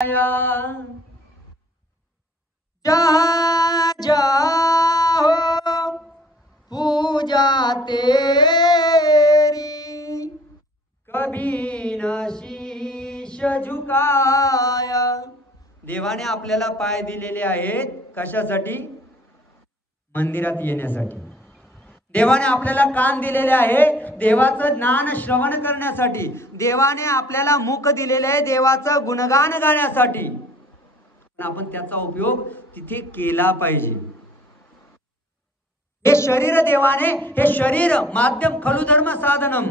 जहाँ जहाँ पूजा तेरी कभी न शीश झुकाया। देवाने आपल्याला पाय दिलेले आहेत कशासाठी? मंदिरात येण्यासाठी। देवाने आपल्याला कान दिलेले आहे देवाचं ज्ञान श्रवण करण्यासाठी। देवाने आपल्याला मुख दिलेले आहे देवाचं गुणगान गाण्यासाठी। पण आपण त्याचा उपयोग तिथे केला पाहिजे। हे शरीर देवाने, हे शरीर माध्यम खलु धर्म साधनम,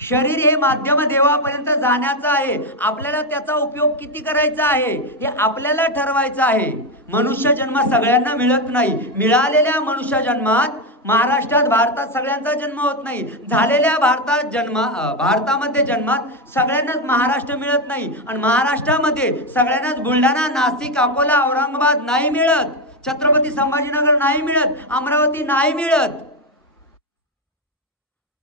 शरीर हे माध्यम देवापर्यंत जाण्याचं आहे। आपल्याला त्याचा उपयोग किती करायचा आहे हे आपल्याला ठरवायचं आहे। मनुष्य जन्म सगळ्यांना मिळत नाही। मिळालेल्या मनुष्य जन्मात महाराष्ट्रात भारतात सगळ्यांचा जन्म होत नाही। झालेल्या भारतामध्ये जन्मात सगळ्यांनाच महाराष्ट्र मिळत नाही। आणि महाराष्ट्रामध्ये सगळ्यांनाच बुलढाणा, नाशिक, अकोला, औरंगाबाद नाही मिळत। छत्रपती संभाजीनगर नाही मिळत। अमरावती नाही मिळत।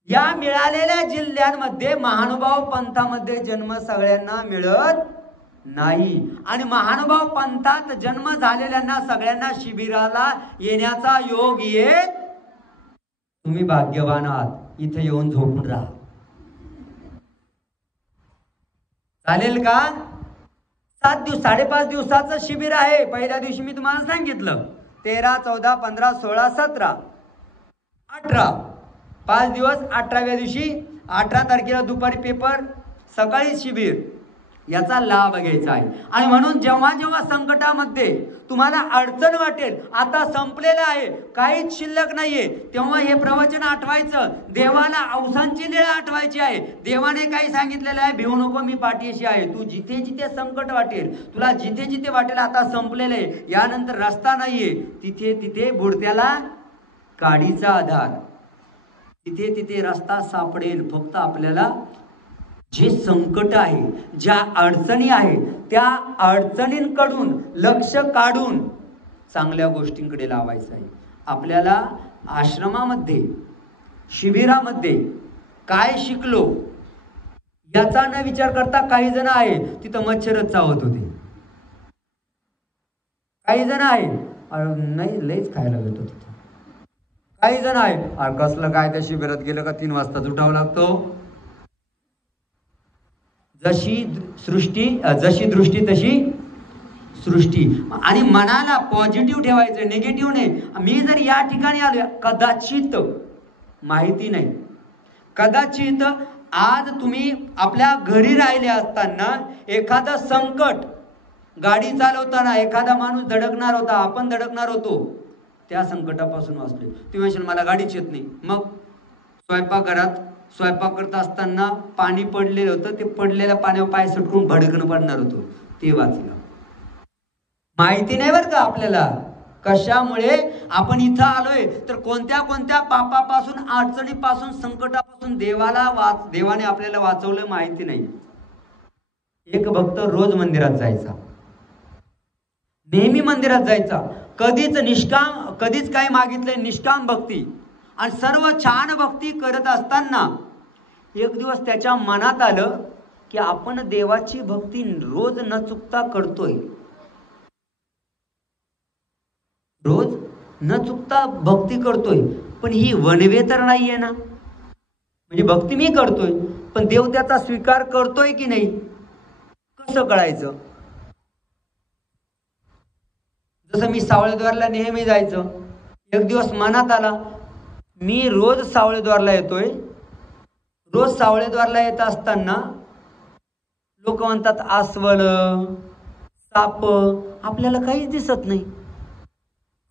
या मिळालेल्या जिल्ह्यांमध्ये महानुभाव पंथामध्ये जन्म सगळ्यांना मिळत नाही। आणि महानुभाव पंथात जन्म झालेल्यांना सगळ्यांना शिबिराला येण्याचा योग येत। तुम्ही भाग्यवान आहात। इथे येऊन झोपून राहा। चालेल का? 5.5 दिवसाचं शिबिर आहे। पहिल्या दिवशी मी तुम्हाला सांगितलं 13, 14, 15, 16, 17, 18 5 दिवस। 18व्या दिवशी 18 तारखेला दुपारी पेपर, सकाळी शिबिर। याचा लाभ घ्यायचा आहे। आणि म्हणून जेव्हा जेव्हा संकटामध्ये तुम्हाला अडचण वाटेल, आता संपलेलं आहे, काहीच शिल्लक नाहीये, तेव्हा हे प्रवचन आठवायचं। देवाला औसांची लीळ आठवायची आहे। देवाने काही सांगितलेलं आहे, भिवू नको, मी पाठीशी आहे। तू जिथे जिथे संकट वाटेल, तुला जिथे जिथे वाटेल आता संपलेलं आहे, यानंतर रस्ता नाहीये, तिथे तिथे बुडत्याला काडीचा आधार, तिथे तिथे रस्ता सापडेल। फक्त आपल्याला जे संकट आहे, ज्या अडचणी आहे, त्या अडचणींकडून लक्ष काढून चांगल्या गोष्टींकडे लावायचं आहे। आपल्याला आश्रमामध्ये, शिबिरामध्ये काय शिकलो याचा न विचार करता काही जण आहे तिथं मच्छरच चावत होते। काही जण आहे नाही लयच खायला भेटत होतं। काही जण आहे कसलं काय, त्या शिबिरात गेलं का 3 वाजता उठावं लागतो। जशी दृष्टी तशी सृष्टी। आणि मनाला पॉझिटिव्ह ठेवायचं, निगेटिव्ह नाही। मी जर या ठिकाणी आलो, कदाचित, माहिती नाही, कदाचित आज तुम्ही आपल्या घरी राहिले असताना एखादं संकट, गाडी चालवताना एखादा माणूस धडकणार होता, आपण धडकणार होतो, त्या संकटापासून वाचले। तुम्ही म्हणशाल मला गाडीच येत नाही, मग स्वयंपाकघरात स्वयंपाक करत असताना पाणी पडलेलं होतं, ते पडलेल्या पाण्यावर पाय सटकून भडकन पडणार होतो, ते वाचलं। माहिती नाही बरं का आपल्याला कशामुळे आपण इथं आलोय, तर कोणत्या कोणत्या पापापासून, अडचणीपासून, संकटापासून देवाने आपल्याला वाचवलं माहिती नाही। एक भक्त रोज मंदिरात जायचा, नेहमी मंदिरात जायचा, कधीच काय मागितलंय, निष्काम भक्ती आणि सर्व छान भक्ती करत असताना एक दिवस त्याच्या मनात आलं की आपण देवाची भक्ती रोज न चुकता करतोय, रोज न चुकता भक्ती करतोय, पण ही वनवे तर नाहीये ना। म्हणजे भक्ती मी करतोय पण देव त्याचा स्वीकार करतोय की नाही, कसं कळायचं? जसं मी सावळेद्वारला नेहमी जायचं, एक दिवस मनात आला मी रोज सावळेद्वारला येतोय, रोज सावळेद्वारला येत असताना लोक म्हणतात अस्वल, साप, आपल्याला काहीच दिसत नाही।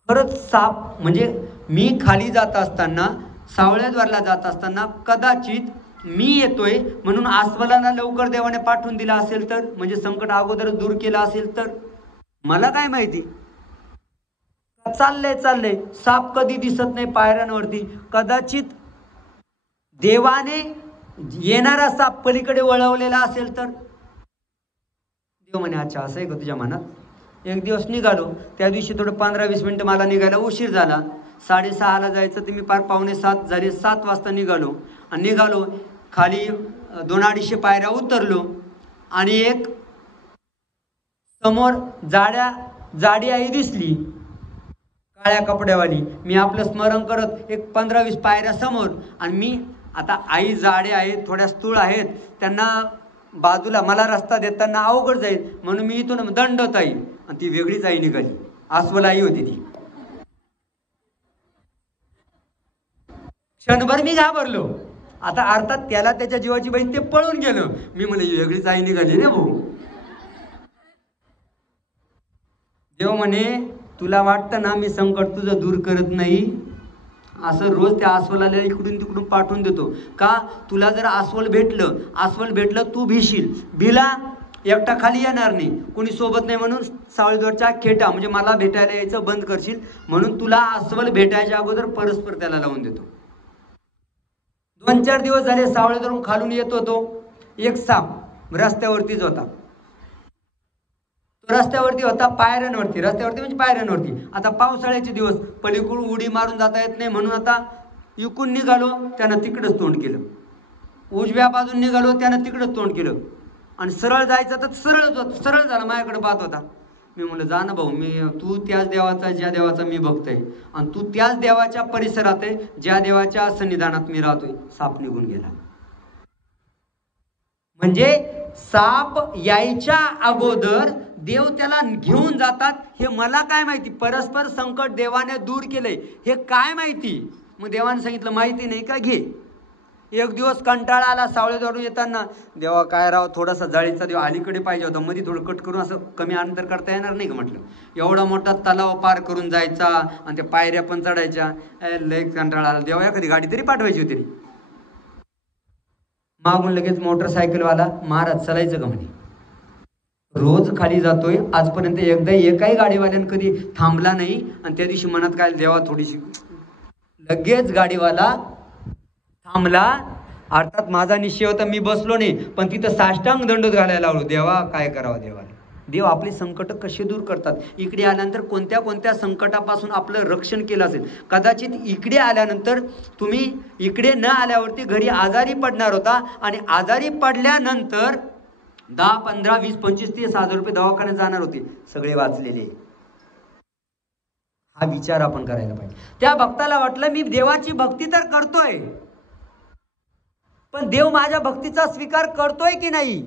खरंच साप, म्हणजे मी खाली जात असताना, सावळेद्वारला जात असताना कदाचित मी येतोय म्हणून अस्वलाला लवकर देवाने पाठवून दिला असेल तर, म्हणजे संकट अगोदर दूर केला असेल तर, मला काय माहिती। चाललंय साप कधी दिसत नाही पायऱ्यांवरती, कदाचित देवाने येणारा साप पलीकडे वळवलेला असेल तर। देव म्हणे अच्छा असं आहे का तुझ्या मनात। एक दिवस निघालो, त्या दिवशी थोडं 15-20 मिनिटं मला निघायला उशीर झाला। 6:30ला जायचं ते मी पार 6:45 झाले, 7 वाजता निघालो। आणि निघालो खाली 200-250 पायऱ्या उतरलो आणि एक समोर जाडी आई दिसली काळ्या कपड्यावाली. मी आपलं स्मरण करत एक 15-20 पायऱ्या समोर, आणि मी आता आई जाडे आहेत, थोड्या स्थूळ आहेत, त्यांना बाजूला मला रस्ता देताना अवघड जाईल म्हणून मी इथून दंडत आई, आणि ती वेगळीच आई निघाली. अस्वल आई होती ती. क्षणभर मी घाबरलो. आता अर्थात त्याला त्याच्या जीवाची बहीण ते पळून गेलो. मी म्हणलं वेगळीच आई निघाली ना भाऊ. देव म्हणे तुला वाटतं ना मी संकट तुझं दूर करत नाही, असं रोज त्या अस्वलाला इकडून तिकडून पाठवून देतो का? तुला जर अस्वल भेटलं तू भिशील, भिला एकटा खाली येणार नाही, कोणी सोबत नाही म्हणून सावळीदोरच्या खेटा म्हणजे मला भेटायला यायचं बंद करशील, म्हणून तुला अस्वल भेटायच्या अगोदर परस्पर त्याला लावून देतो. 2-4 दिवस झाले सावळीदोरून खालून येत होतो. एक साप रस्त्यावरतीच होता. रस्त्यावरती होता, पायऱ्यांवरती, रस्त्यावरती म्हणजे पायऱ्यांवरती. आता पावसाळ्याचे दिवस, पलीकडून उडी मारून जाता येत नाही म्हणून आता इकून निघालो, त्यानं तिकडंच तोंड केलं. उजव्या बाजून निघालो, त्यानं तिकडंच तोंड केलं. आणि सरळ जायचं तर सरळ झालं, माझ्याकडे पाहत होता. मी म्हणलं जा ना भाऊ, तू त्याच देवाचा ज्या देवाचा मी भक्त आहे, आणि तू त्याच देवाच्या परिसरात आहे ज्या देवाच्या सन्निधानात मी राहतोय. साप निघून गेला. म्हणजे साप यायच्या अगोदर देव त्याला घेऊन जातात. हे मला काय माहिती, परस्पर संकट देवाने दूर केलंय हे काय माहिती. मग देवाने सांगितलं माहिती नाही का, घे. एक दिवस कंटाळा आला सावळेद्वारून येताना, देवा काय राव, थोडासा जाळीचा देव अलीकडे पाहिजे होता, मध्ये थोडं कट करून असं कमी अंतर करता येणार नाही का. म्हटलं एवढा मोठा तलाव पार करून जायचा आणि त्या पायऱ्या पण चढायच्या, लय कंटाळा आला. देवा एखादी गाडी तरी पाठवायची होती. मागून लगेच मोटरसायकलवाला, महाराज चालायचं का म्हणे, रोज खाली जातोय, आजपर्यंत एकदा एकाही गाडीवाल्यानं कधी थांबला नाही. आणि त्या दिवशी मनात काय, देवा थोडीशी, लगेच गाडीवाला थांबला. अर्थात माझा निश्चय होता, मी बसलो नाही, पण तिथं साष्टांग दंडोत घालायला लावलो. देवा काय करावं देवाला. देव आपली संकट कशी दूर करतात. इकडे आल्यानंतर कोणत्या कोणत्या संकटापासून आपलं रक्षण केलं असेल. कदाचित इकडे आल्यानंतर तुम्ही इकडे न आल्यावरती घरी आजारी पडणार होता, आणि आजारी पडल्यानंतर 10, 15, 20, 25, 30 हजार रुपये दवाखान्यात जाणार होते, सगळे वाचलेले. हा विचार आपण करायला पाहिजे. त्या भक्ताला वाटलं मी देवाची भक्ती तर करतोय, पण देव माझ्या भक्तीचा स्वीकार करतोय की नाही,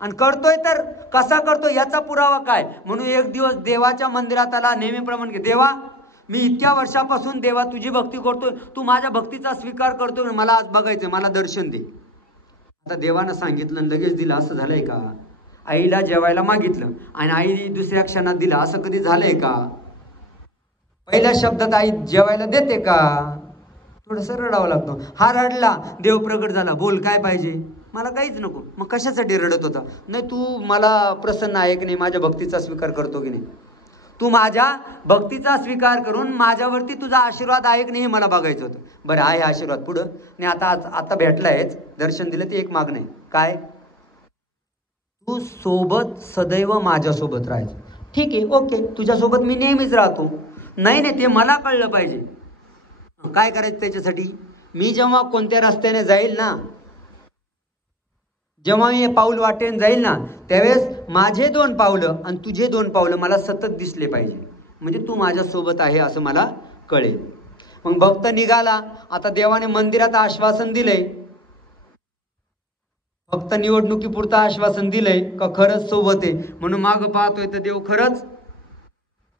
आणि करतोय तर कसा करतोय याचा पुरावा काय. म्हणून एक दिवस देवाच्या मंदिरात आला, नेहमीप्रमाणे, देवा मी इतक्या वर्षापासून देवा तुझी भक्ती करतोय, तू माझ्या भक्तीचा स्वीकार करतोय, मला आज बघायचंय, मला दर्शन दे. आता देवानं सांगितलं लगेच दिलं, असं झालंय का. आईला जेवायला मागितलं आणि आई दुसऱ्या क्षणात दिलं, असं कधी झालंय का. पहिल्या शब्दात आई जेवायला देते का. थोडंसं रडावं लागतो. हा रडला, देव प्रगट झाला, बोल काय पाहिजे. मला काहीच नको. मग कशासाठी रडत होता. नाही तू मला प्रसन्न आहे की नाही, माझ्या भक्तीचा स्वीकार करतो की नाही, तू माझ्या भक्तीचा स्वीकार करून माझ्यावरती तुझा आशीर्वाद आहे की नाही हे मला बघायचं होतं. बरं आहे आशीर्वाद, पुढं नाही. आता भेटलायच, दर्शन दिलं, ते एक मागणं आहे. काय, तू सोबत सदैव माझ्यासोबत राहायचं. ठीक आहे, ओके, तुझ्यासोबत मी नेहमीच राहतो. नाही ते मला कळलं पाहिजे. काय करायचं त्याच्यासाठी. मी जेव्हा कोणत्या रस्त्याने जाईल ना, जेव्हा मी पाऊल वाटेन जाईल ना, त्यावेळेस माझे 2 पावलं आणि तुझे 2 पावलं मला सतत दिसले पाहिजे, म्हणजे तू माझ्यासोबत आहे असं मला कळेल. मग भक्त निघाला. आता देवाने मंदिरात आश्वासन दिलंय, फक्त निवडणुकीपुरतं आश्वासन दिलंय का खरंच सोबत आहे. म्हणून मागं पाहतोय तर देव खरंच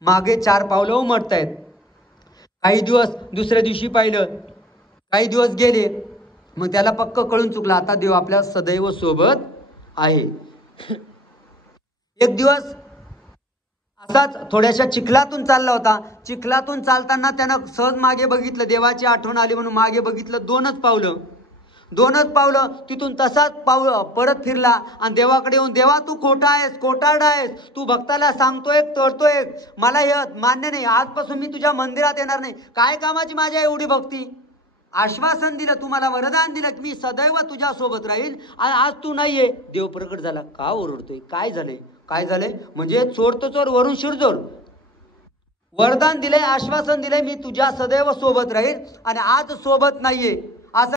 मागे 4 पावलं उमटतायत. काही दिवस, दुसऱ्या दिवशी पाहिलं, काही दिवस गेले, मग त्याला पक्क कळून चुकलं, आता देव आपल्या सदैव सोबत आहे. एक दिवस असाच थोड्याशा चिखलातून चालला होता. चिखलातून चालताना त्यानं सहज मागे बघितलं, देवाची आठवण आली म्हणून मागे बघितलं, 2च पावलं तिथून तसाच परत फिरला आणि देवाकडे येऊन, देवा तू खोटारडा आहेस, तू भक्ताला सांगतोय तोडतोय, मला हे मान्य नाही, आजपासून मी तुझ्या मंदिरात येणार नाही. काय कामाची माझ्या एवढी भक्ती. आश्वासन दिलं, तू मला वरदान दिलं की मी सदैव तुझ्या सोबत राहील, आज तू नाहीये. देव प्रकट झाला. का ओरडतोय, काय झालंय. म्हणजे चोर तो चोर, वरून शिरजोर. वरदान दिलंय, आश्वासन दिलंय, मी तुझ्या सदैव सोबत राहील, आणि आज सोबत नाहीये.